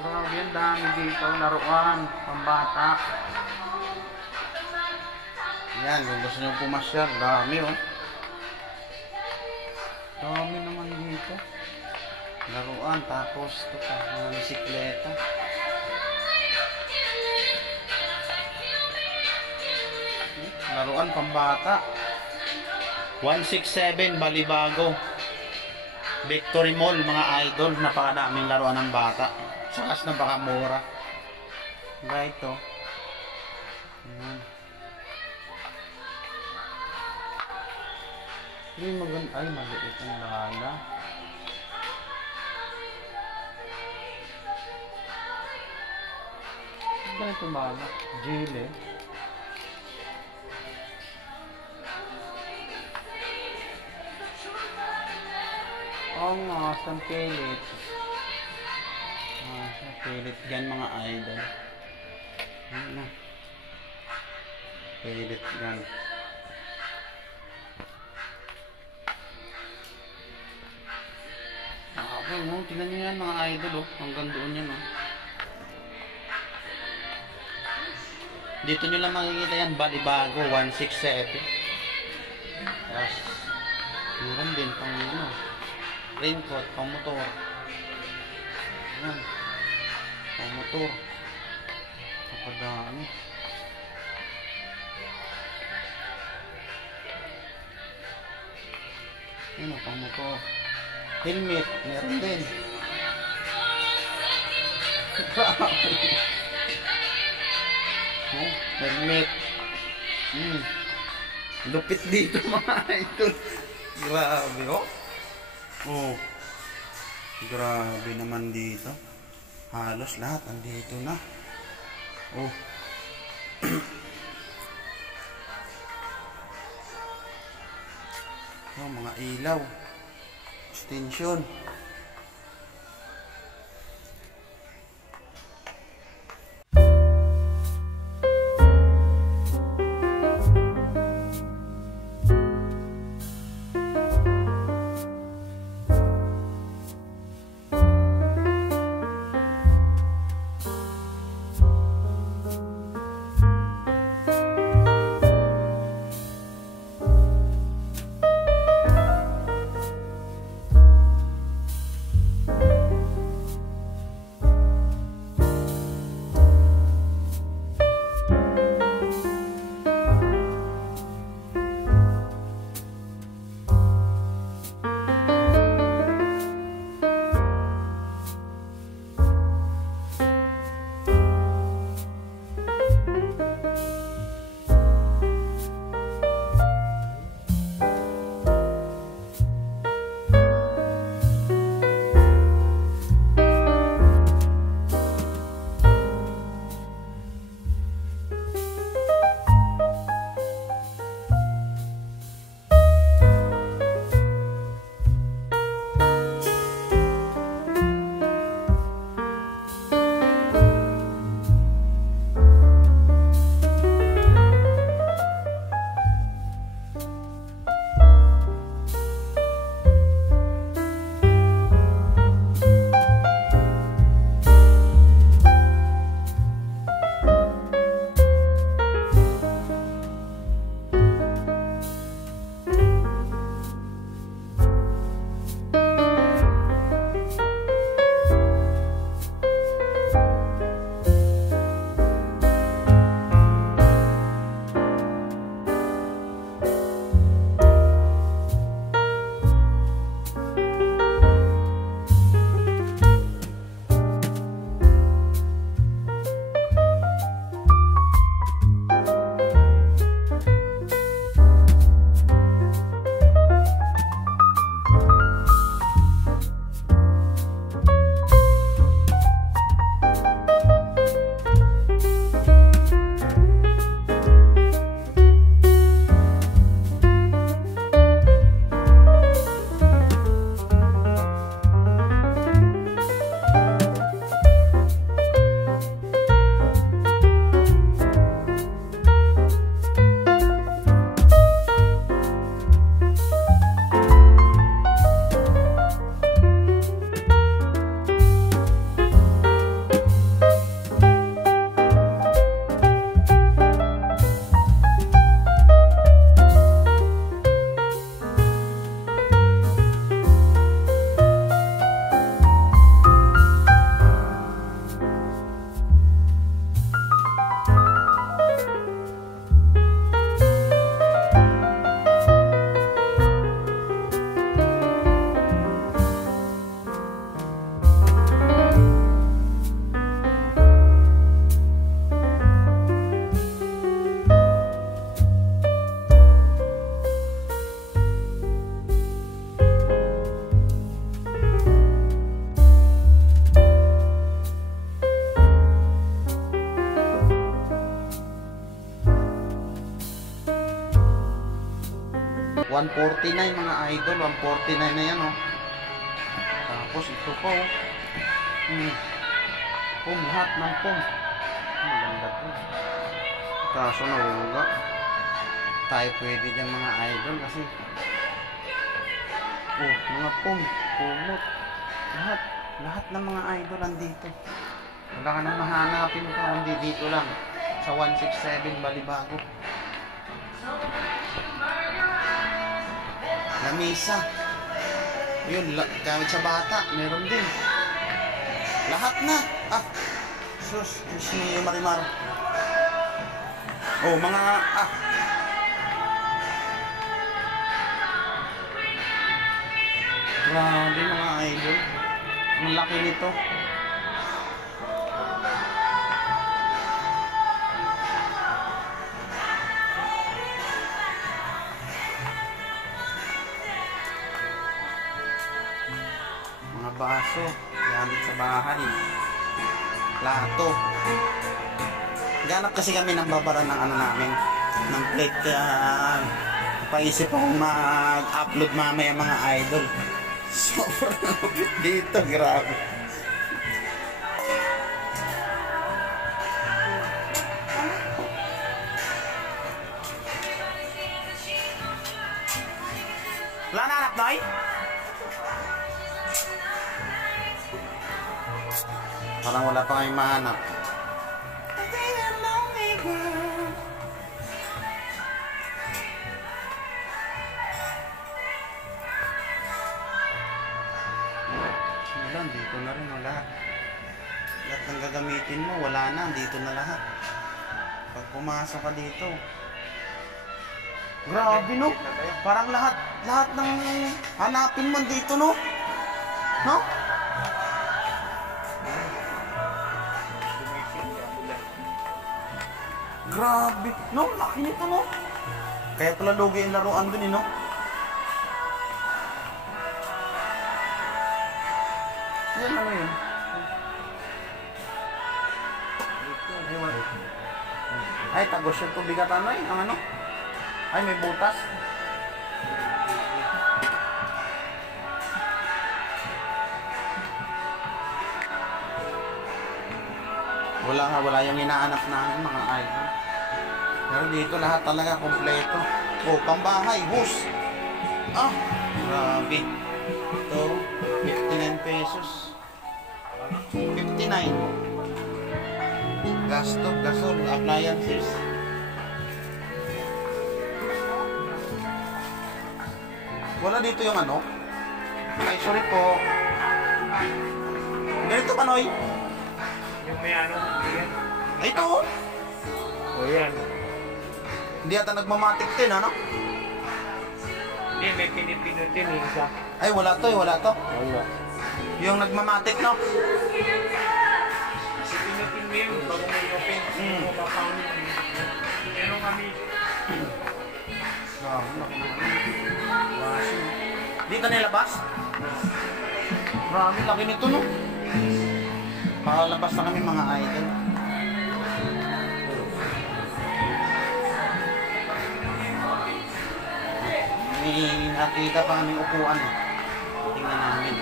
Grabe, ang dami dito. Laruan, pambata. Yan, kung gusto nyo pumasyal, dami oh. Dami naman dito. Laruan, tapos ito pa, mga bisikleta. Laruan, pambata. 167 Balibago. Victory Mall, mga idol. Napakadaming laruan ng bata. Sakas na baka mura. Right to. Ay, maganda. Ay, maliit ang lala. Ganito bala. Jile. Oo nga, saan pilit. Pilit yan mga idol. Ano? Pilit yan. Okay, no? Tingnan nyo yan mga idol, oh. Hanggang doon yan, oh. Dito nyo lang makikita yan, Balibago, 167. Yes. Meron din pang ano, raincoat, pang motor. Ayan. Pang motor. Napadami. Ayan, pang motor. Helmet, meron din. Oh, helmet. Lupit dito mga idol. Grabe, oh. Oh. Grabe naman dito. Halos lahat andito na. Oh. Oh, mga ilaw. Extension. 149 mga idol, 149 na yan oh. Tapos ito pa oh. Pum, lahat ng pum. Maganda po. Kaso nawuga. Tayo pwede dyan mga idol kasi oh, mga pum, pumot. Lahat ng mga idol andito. Wala ka nang mahanapin pa, hindi dito lang sa 167 Balibago. Lamisa. Yun, gamit sa bata, meron din. Lahat na. Ah, sus, si Marimar. Oh, mga, grabe mga idol. Ang laki nito. Mga baso, gamit sa bahay. Plato. Ganap kasi kami ng babara ng ano namin, ng plate, kaya paisip akong mag-upload mamaya mga idol. Sobrang lupit dito, grabe. Wala na anak, Noy? Parang wala pa kayong mahanap. Dito na rin ang lahat. Lahat ng gagamitin mo, wala na, dito na lahat. Pag pumasok ka dito, grabe no? Parang lahat ng hanapin mo dito no? No? Grabe, no? Laki nito no? Kaya pala lugi yung laruan dun no? Yan ano yun? Ay, tagos yung tubigat ano eh, ang ano? Ay, may butas. Wala yung hinahanap namin mga idol. Pero dito lahat talaga kompleto. Oh, pambahay, hose. Ah, grabe. Ito, 59 pesos. 59. Gas stove, gasol, appliances. Wala dito yung ano? Ay, sorry po. Ganito pa, Noy? Yung may ano, yan. Ay, ito oh. O yan. Hindi ata nagmamatic din, ano? Hindi, may pinipinutin eh, isa. Ay, wala to eh, wala to. Wala. Yung nagmamatic, no? Kasi pinutin mo yun, bago may open. Mapapawin mo. Pero kami, dito nilabas? Marami laki nito, no? Pakalabas na kami mga idol. May nakita pa kaming upuan eh. Tingnan namin.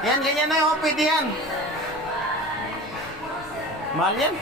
Yan, ganyan na yung pwede yan. Mahal yan.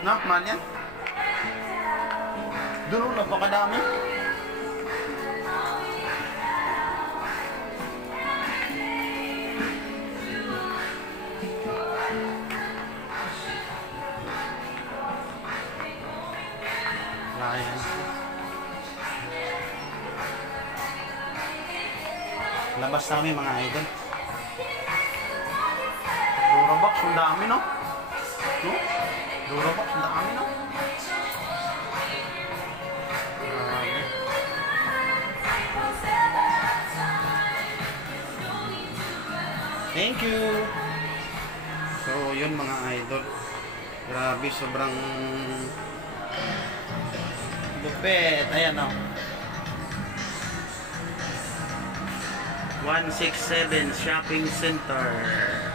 No, mahal yan. Doon, napakadami. Labas namin mga idol. Durabox, ang dami no? No? Durabox, ang dami no? Grabe. Thank you. So yun mga idol. Grabe, sobrang lupit. Ayan o. 167 Shopping Center.